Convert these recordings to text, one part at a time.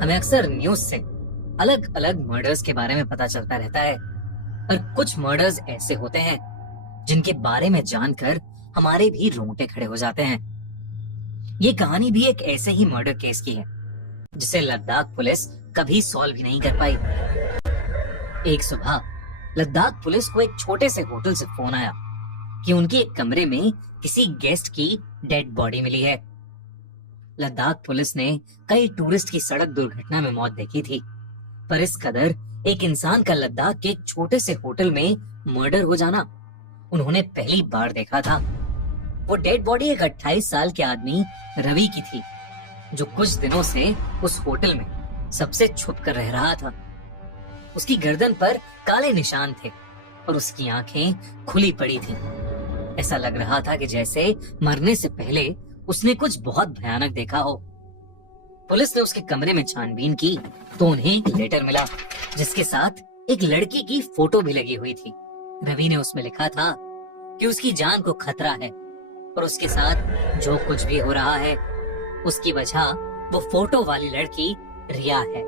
हमें अक्सर न्यूज से अलग अलग मर्डर्स के बारे में पता चलता रहता है। पर कुछ मर्डर्स ऐसे होते हैं जिनके बारे में जानकर हमारे भी रोंगटे खड़े हो जाते हैं। ये कहानी भी एक ऐसे ही मर्डर केस की है जिसे लद्दाख पुलिस कभी सॉल्व ही नहीं कर पाई। एक सुबह लद्दाख पुलिस को एक छोटे से होटल से फोन आया कि उनके एक कमरे में किसी गेस्ट की डेड बॉडी मिली है। लद्दाख पुलिस ने कई टूरिस्ट की सड़क दुर्घटना में मौत देखी थी, पर इस कदर एक इंसान का लद्दाख के एक छोटे से होटल में मर्डर हो जाना उन्होंने पहली बार देखा था। वो डेड बॉडी एक 28 साल के आदमी रवि की थी, जो कुछ दिनों से उस होटल में सबसे छुप कर रह रहा था। उसकी गर्दन पर काले निशान थे और उसकी आंखें खुली पड़ी थीं। ऐसा लग रहा था कि जैसे मरने से पहले उसने कुछ बहुत भयानक देखा हो। पुलिस ने उसके कमरे में छानबीन की तो उन्हें एक लेटर मिला जिसके साथ एक लड़की की फोटो भी लगी हुई थी। रवि ने उसमें लिखा था कि उसकी जान को खतरा है और उसके साथ जो कुछ भी हो रहा है उसकी वजह वो फोटो वाली लड़की रिया है।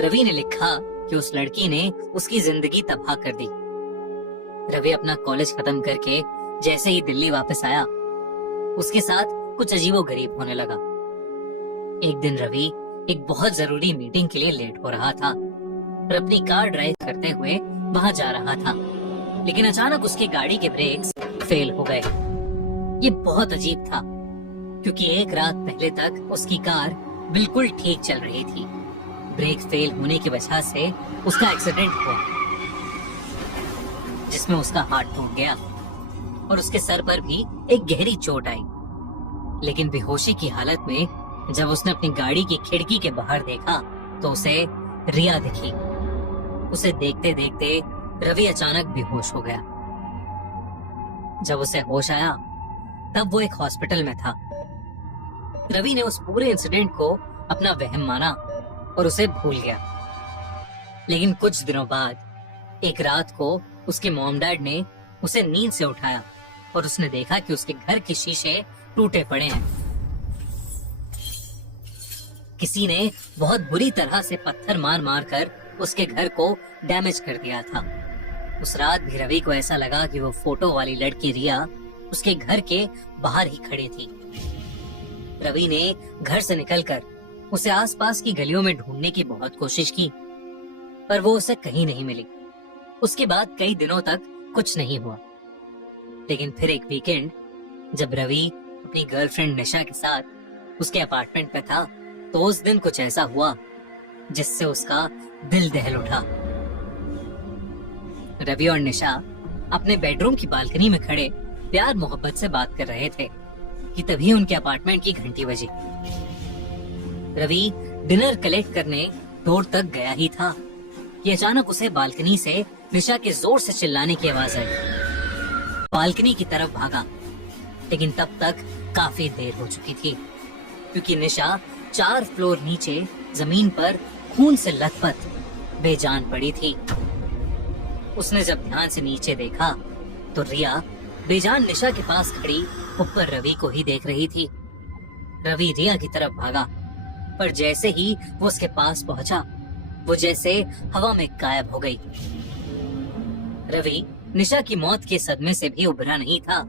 रवि ने लिखा कि उस लड़की ने उसकी जिंदगी तबाह कर दी। रवि अपना कॉलेज खत्म करके जैसे ही दिल्ली वापस आया, उसके साथ कुछ अजीबोगरीब होने लगा। एक दिन रवि एक बहुत जरूरी मीटिंग के लिए लेट हो रहा था और अपनी कार ड्राइव करते हुए वहां जा रहा था, लेकिन अचानक उसकी गाड़ी के ब्रेक्स फेल हो गए। ये बहुत अजीब था क्योंकि एक रात पहले तक उसकी कार बिल्कुल ठीक चल रही थी। ब्रेक फेल होने की वजह से उसका एक्सीडेंट हुआ जिसमें उसका हाथ टूट गया और उसके सर पर भी एक गहरी चोट आई। लेकिन बेहोशी की हालत में जब उसने अपनी गाड़ी की खिड़की के बाहर देखा तो उसे रिया दिखी। उसे देखते देखते रवि अचानक बेहोश हो गया। जब उसे होश आया तब वो एक हॉस्पिटल में था। रवि ने उस पूरे इंसिडेंट को अपना वहम माना और उसे भूल गया। लेकिन कुछ दिनों बाद एक रात को उसके मॉम डैड ने उसे नींद से उठाया और उसने देखा कि उसके घर के शीशे टूटे पड़े हैं। किसी ने बहुत बुरी तरह से पत्थर मार मार कर उसके घर को डैमेज कर दिया था। उस रात भी रवि को ऐसा लगा कि वो फोटो वाली लड़की रिया उसके घर के बाहर ही खड़ी थी। रवि ने घर से निकलकर उसे आसपास की गलियों में ढूंढने की बहुत कोशिश की, पर वो उसे कहीं नहीं मिली। उसके बाद कई दिनों तक कुछ नहीं हुआ। लेकिन फिर एक वीकेंड जब रवि अपनी गर्लफ्रेंड निशा के साथ उसके अपार्टमेंट में था तो उस दिन कुछ ऐसा हुआ जिससे उसका दिल दहल उठा। रवि और निशा अपने बेडरूम की बालकनी में खड़े प्यार मोहब्बत से बात कर रहे थे कि तभी उनके अपार्टमेंट की घंटी बजी। रवि डिनर कलेक्ट करने डोर तक गया ही था कि अचानक उसे बालकनी से निशा के जोर से चिल्लाने की आवाज आई। बालकनी की तरफ भागा, लेकिन तब तक काफी देर हो चुकी थी क्योंकि निशा 4 फ्लोर नीचे जमीन पर खून से लथपथ बेजान पड़ी थी। उसने जब ध्यान से नीचे देखा तो रिया बेजान निशा के पास खड़ी ऊपर रवि को ही देख रही थी। रवि रिया की तरफ भागा, पर जैसे ही वो उसके पास पहुंचा वो जैसे हवा में गायब हो गई। रवि निशा की मौत के सदमे से भी उभरा नहीं था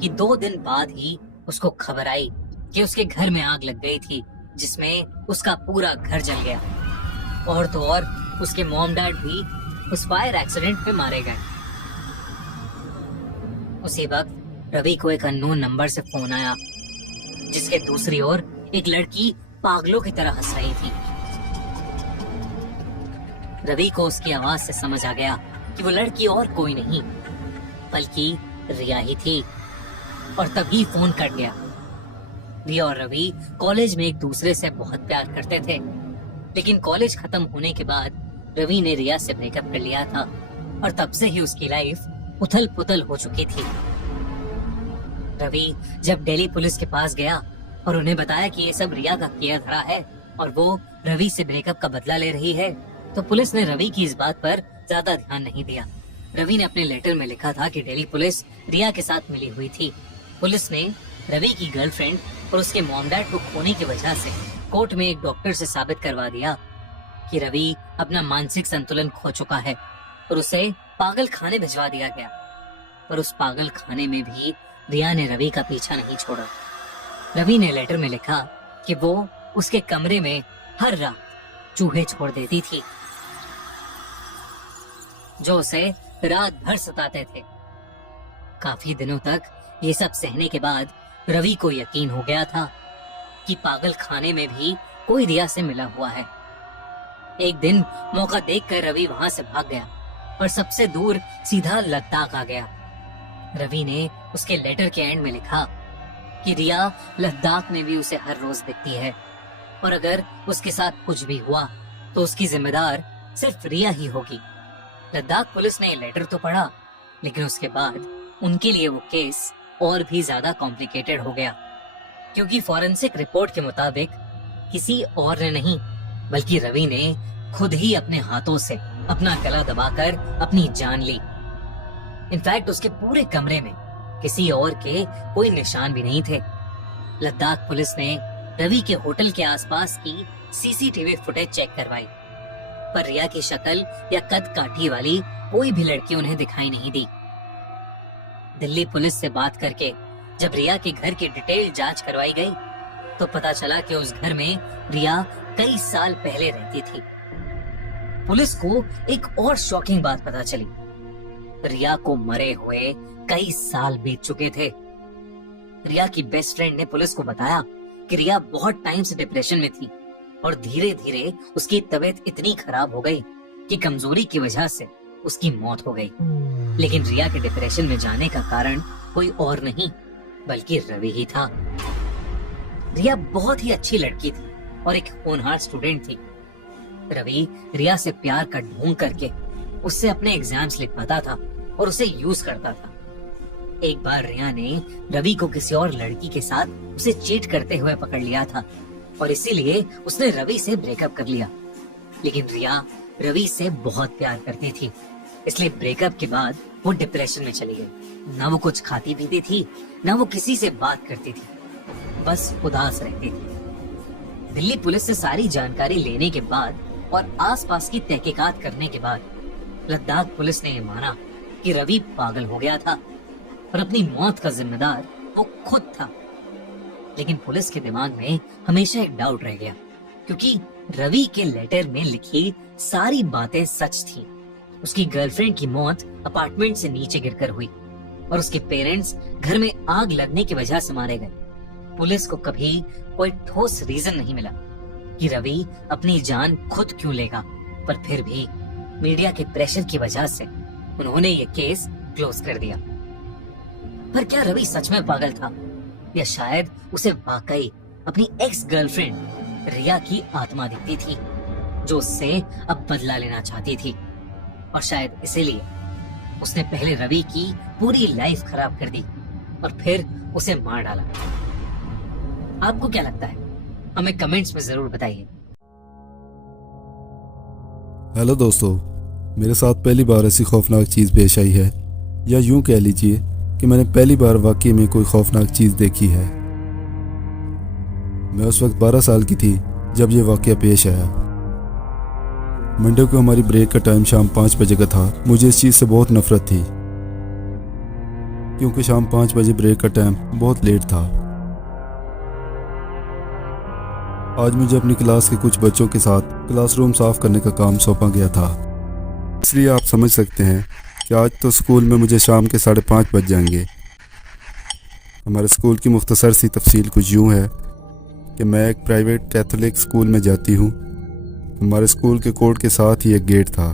कि 2 दिन बाद ही उसको खबर आई कि उसके घर में आग लग गई थी जिसमें उसका पूरा घर जल गया। और तो और उसके मॉम डैड भी उस फायर एक्सीडेंट में मारे गए। उसी वक्त रवि को एक अननोन नंबर से फोन आया जिसके दूसरी ओर एक लड़की पागलों की तरह हंस रही थी। रवि को उसकी आवाज से समझ आ गया कि वो लड़की और कोई नहीं बल्कि रिया ही थी और तभी फोन कट गया। रिया और रवि कॉलेज में एक दूसरे से बहुत प्यार करते थे, लेकिन कॉलेज खत्म होने के बाद रवि ने रिया से ब्रेकअप कर लिया था और तब से ही उसकी लाइफ उथल पुथल हो चुकी थी। रवि जब दिल्ली पुलिस के पास गया और उन्हें बताया कि ये सब रिया का किया धरा है और वो रवि से ब्रेकअप का बदला ले रही है, तो पुलिस ने रवि की इस बात पर ज्यादा ध्यान नहीं दिया। रवि ने अपने लेटर में लिखा था कि दिल्ली पुलिस रिया के साथ मिली हुई थी। पुलिस ने रवि की गर्लफ्रेंड और उसके मॉम डैड को खोने की वजह से कोर्ट में एक डॉक्टर से साबित करवा दिया कि रवि अपना मानसिक संतुलन खो चुका है और उसे पागल खाने भिजवा दिया गया। पर उस पागल खाने में भी रिया ने रवि का पीछा नहीं छोड़ा। रवि ने लेटर में लिखा कि वो उसके कमरे में हर रात चूहे छोड़ देती थी जो उसे रात भर सताते थे। काफी दिनों तक ये सब सहने के बाद रवि को यकीन हो गया था कि पागल खाने में भी कोई रिया से मिला हुआ है। एक दिन मौका देखकर रवि वहां से भाग गया और सबसे दूर सीधा लद्दाख आ गया। रवि ने उसके लेटर के एंड में लिखा कि रिया लद्दाख में भी उसे हर रोज दिखती है और अगर उसके साथ कुछ भी हुआ तो उसकी जिम्मेदार सिर्फ रिया ही होगी। लद्दाख पुलिस ने ये लेटर तो पढ़ा, लेकिन उसके बाद उनके लिए वो केस और भी ज्यादा कॉम्प्लिकेटेड हो गया, क्योंकि फॉरेंसिक रिपोर्ट के मुताबिक किसी और ने नहीं बल्कि रवि ने खुद ही अपने हाथों से अपना गला दबाकर अपनी जान ली। इनफैक्ट उसके पूरे कमरे में किसी और के कोई निशान भी नहीं थे। लद्दाख पुलिस ने रवि के होटल के आसपास की सीसीटीवी फुटेज चेक करवाई, पर रिया की शक्ल या कद काठी वाली कोई भी लड़की उन्हें दिखाई नहीं दी। दिल्ली पुलिस से बात करके जब रिया के घर की डिटेल जांच करवाई गई तो पता चला कि उस घर में रिया कई साल पहले रहती थी। पुलिस को एक और शॉकिंग बात पता चली। रिया को मरे हुए कई साल बीत चुके थे। रिया की बेस्ट फ्रेंड ने पुलिस को बताया कि रिया बहुत टाइम से डिप्रेशन में थी और धीरे धीरे उसकी तबीयत इतनी खराब हो गई कि कमजोरी की वजह से उसकी मौत हो गई। लेकिन रिया के डिप्रेशन में जाने का कारण कोई और नहीं बल्कि रवि ही था। रिया बहुत ही अच्छी लड़की थी और एक होनहार स्टूडेंट थी। रवि रिया से प्यार का ढोंग करके उससे अपने एग्जाम्स लिखवाता था और उसे यूज करता था। एक बार रिया ने रवि को किसी और लड़की के साथ उसे चीट करते हुए पकड़ लिया था और इसीलिए उसने रवि से ब्रेकअप कर लिया। लेकिन रिया रवि से बहुत प्यार करती थी, इसलिए ब्रेकअप के बाद वो डिप्रेशन में चली गई। ना वो कुछ खाती पीती थी, ना वो किसी से बात करती थी, बस उदास रहती थी। दिल्ली पुलिस से सारी जानकारी लेने के बाद और आसपास की तहकीकात करने के बाद लद्दाख पुलिस ने यह माना कि रवि पागल हो गया था और अपनी मौत का जिम्मेदार वो खुद था। लेकिन पुलिस के दिमाग में हमेशा एक डाउट रह गया, क्योंकि रवि के लेटर में लिखी सारी बातें सच थी। उसकी गर्लफ्रेंड की मौत अपार्टमेंट से नीचे गिरकर हुई और उसके पेरेंट्स घर में आग लगने की वजह से मारे गए। पुलिस को कभी कोई ठोस रीजन नहीं मिला कि रवि अपनी जान खुद क्यों लेगा, पर फिर भी मीडिया के प्रेशर की वजह से उन्होंने ये केस क्लोज कर दिया। पर क्या रवि सच में पागल था या शायद उसे वाकई अपनी एक्स गर्लफ्रेंड रिया की आत्मा दिखती थी जो उससे अब बदला लेना चाहती थी, और शायद इसीलिए उसने पहले रवि की पूरी लाइफ खराब कर दी और फिर उसे मार डाला। आपको क्या लगता है? हमें कमेंट्स में जरूर बताइए। हेलो दोस्तों, मेरे साथ पहली बार ऐसी खौफनाक चीज़ पेश आई है, या यूं कह लीजिए कि मैंने पहली बार वाकई में कोई खौफनाक चीज़ देखी है। मैं उस वक्त 12 साल की थी जब ये वाकया पेश आया। मंडे को हमारी ब्रेक का टाइम शाम 5 बजे का था। मुझे इस चीज़ से बहुत नफरत थी क्योंकि शाम 5 बजे ब्रेक का टाइम बहुत लेट था। आज मुझे अपनी क्लास के कुछ बच्चों के साथ क्लासरूम साफ करने का काम सौंपा गया था, इसलिए आप समझ सकते हैं कि आज तो स्कूल में मुझे शाम के 5:30 बज जाएंगे। हमारे स्कूल की मुख्तसर सी तफसील कुछ यूँ है कि मैं एक प्राइवेट कैथोलिक स्कूल में जाती हूँ। हमारे स्कूल के कोर्ट के साथ ही एक गेट था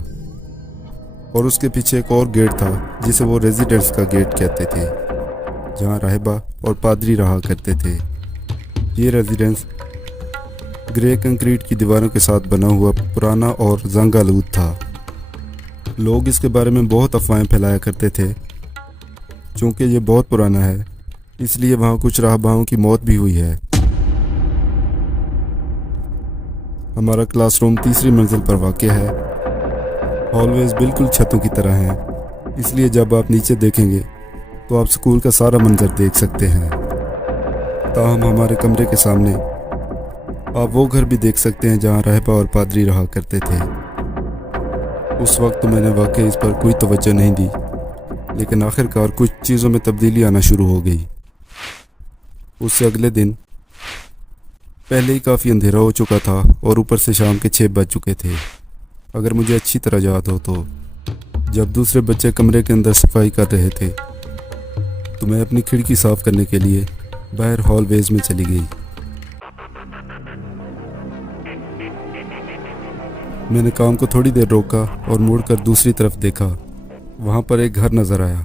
और उसके पीछे एक और गेट था जिसे वो रेजिडेंट्स का गेट कहते थे, जहाँ राहिबा और पादरी रहा करते थे। ये रेजिडेंस ग्रे कंक्रीट की दीवारों के साथ बना हुआ पुराना और जंग आलूद था। लोग इसके बारे में बहुत अफवाहें फैलाया करते थे। चूँकि ये बहुत पुराना है इसलिए वहाँ कुछ राहबाओं की मौत भी हुई है। हमारा क्लासरूम तीसरी मंजिल पर वाक़या है। हॉलवेज बिल्कुल छतों की तरह हैं, इसलिए जब आप नीचे देखेंगे तो आप स्कूल का सारा मंजर देख सकते हैं। ताहम हमारे कमरे के सामने आप वो घर भी देख सकते हैं जहाँ राहबा और पादरी रहा करते थे। उस वक्त तो मैंने वाकई इस पर कोई तवज्जो नहीं दी, लेकिन आखिरकार कुछ चीज़ों में तब्दीली आना शुरू हो गई। उससे अगले दिन पहले ही काफ़ी अंधेरा हो चुका था और ऊपर से शाम के 6 बज चुके थे। अगर मुझे अच्छी तरह याद हो तो जब दूसरे बच्चे कमरे के अंदर सफाई कर रहे थे तो मैं अपनी खिड़की साफ़ करने के लिए बाहर हॉलवेज में चली गई। मैंने काम को थोड़ी देर रोका और मुड़कर दूसरी तरफ देखा। वहाँ पर एक घर नज़र आया।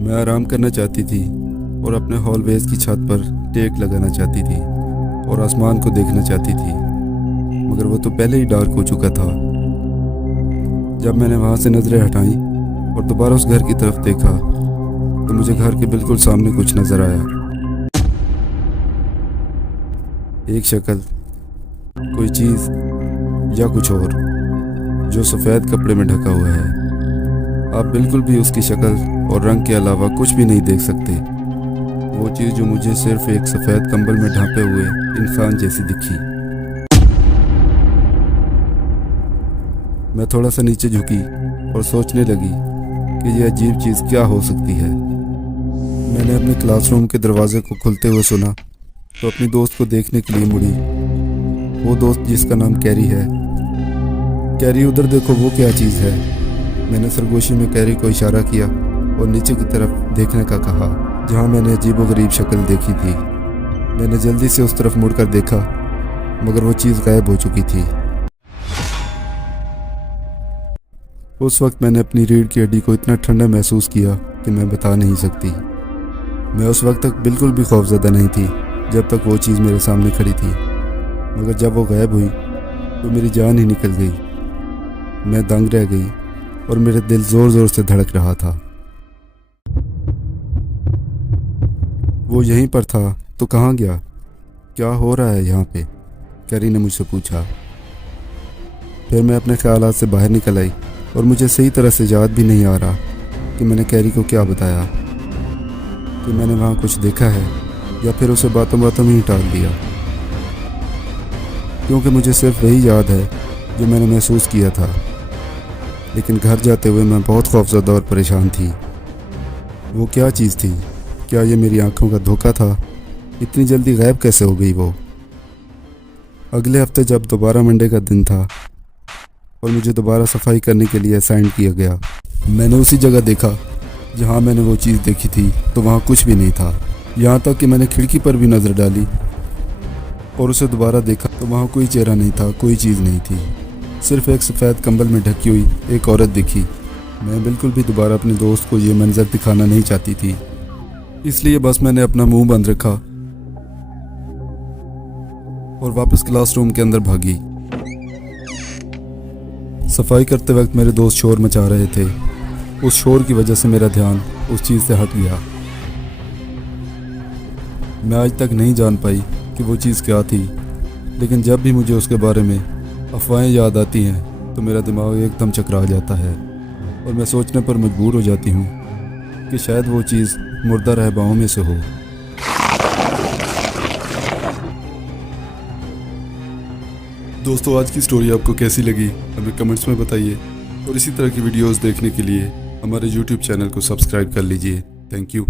मैं आराम करना चाहती थी और अपने हॉलवेज की छत पर टेक लगाना चाहती थी और आसमान को देखना चाहती थी, मगर वो तो पहले ही डार्क हो चुका था। जब मैंने वहाँ से नज़रें हटाई और दोबारा उस घर की तरफ देखा तो मुझे घर के बिल्कुल सामने कुछ नज़र आया। एक शक्ल, कोई चीज़ या कुछ और जो सफ़ेद कपड़े में ढका हुआ है। आप बिल्कुल भी उसकी शक्ल और रंग के अलावा कुछ भी नहीं देख सकते। वो चीज़ जो मुझे सिर्फ एक सफ़ेद कंबल में ढांपे हुए इंसान जैसी दिखी। मैं थोड़ा सा नीचे झुकी और सोचने लगी कि ये अजीब चीज़ क्या हो सकती है। मैंने अपने क्लासरूम के दरवाजे को खुलते हुए सुना तो अपनी दोस्त को देखने के लिए मुड़ी। वो दोस्त जिसका नाम कैरी है। कैरी, उधर देखो, वो क्या चीज़ है। मैंने सरगोशी में कैरी को इशारा किया और नीचे की तरफ देखने का कहा जहाँ मैंने अजीबोगरीब शक्ल देखी थी। मैंने जल्दी से उस तरफ मुड़कर देखा मगर वो चीज़ गायब हो चुकी थी। उस वक्त मैंने अपनी रीढ़ की हड्डी को इतना ठंडा महसूस किया कि मैं बता नहीं सकती। मैं उस वक्त तक बिल्कुल भी खौफज़दा नहीं थी जब तक वो चीज़ मेरे सामने खड़ी थी, मगर जब वो गायब हुई तो मेरी जान ही निकल गई। मैं दंग रह गई और मेरा दिल ज़ोर ज़ोर से धड़क रहा था। वो यहीं पर था तो कहाँ गया? क्या हो रहा है यहाँ पे? कैरी ने मुझसे पूछा। फिर मैं अपने ख्यालात से बाहर निकल आई और मुझे सही तरह से याद भी नहीं आ रहा कि मैंने कैरी को क्या बताया, कि मैंने वहाँ कुछ देखा है या फिर उसे बातों बातों में ही टाल दिया, क्योंकि मुझे सिर्फ वही याद है जो मैंने महसूस किया था। लेकिन घर जाते हुए मैं बहुत खौफज़दा और परेशान थी। वो क्या चीज़ थी? क्या ये मेरी आंखों का धोखा था? इतनी जल्दी गायब कैसे हो गई वो? अगले हफ्ते जब दोबारा मंडे का दिन था और मुझे दोबारा सफाई करने के लिए असाइन किया गया, मैंने उसी जगह देखा जहाँ मैंने वो चीज़ देखी थी तो वहाँ कुछ भी नहीं था। यहाँ तक कि मैंने खिड़की पर भी नज़र डाली और उसे दोबारा देखा तो वहाँ कोई चेहरा नहीं था, कोई चीज़ नहीं थी। सिर्फ एक सफ़ेद कंबल में ढकी हुई एक औरत दिखी। मैं बिल्कुल भी दोबारा अपने दोस्त को ये मंजर दिखाना नहीं चाहती थी, इसलिए बस मैंने अपना मुंह बंद रखा और वापस क्लासरूम के अंदर भागी। सफाई करते वक्त मेरे दोस्त शोर मचा रहे थे। उस शोर की वजह से मेरा ध्यान उस चीज़ से हट गया। मैं आज तक नहीं जान पाई कि वो चीज़ क्या थी, लेकिन जब भी मुझे उसके बारे में अफवाहें याद आती हैं तो मेरा दिमाग एकदम चकरा जाता है और मैं सोचने पर मजबूर हो जाती हूँ कि शायद वो चीज़ मुर्दा रहबाओं में से हो। दोस्तों, आज की स्टोरी आपको कैसी लगी हमें कमेंट्स में बताइए और इसी तरह की वीडियोस देखने के लिए हमारे YouTube चैनल को सब्सक्राइब कर लीजिए। Thank you.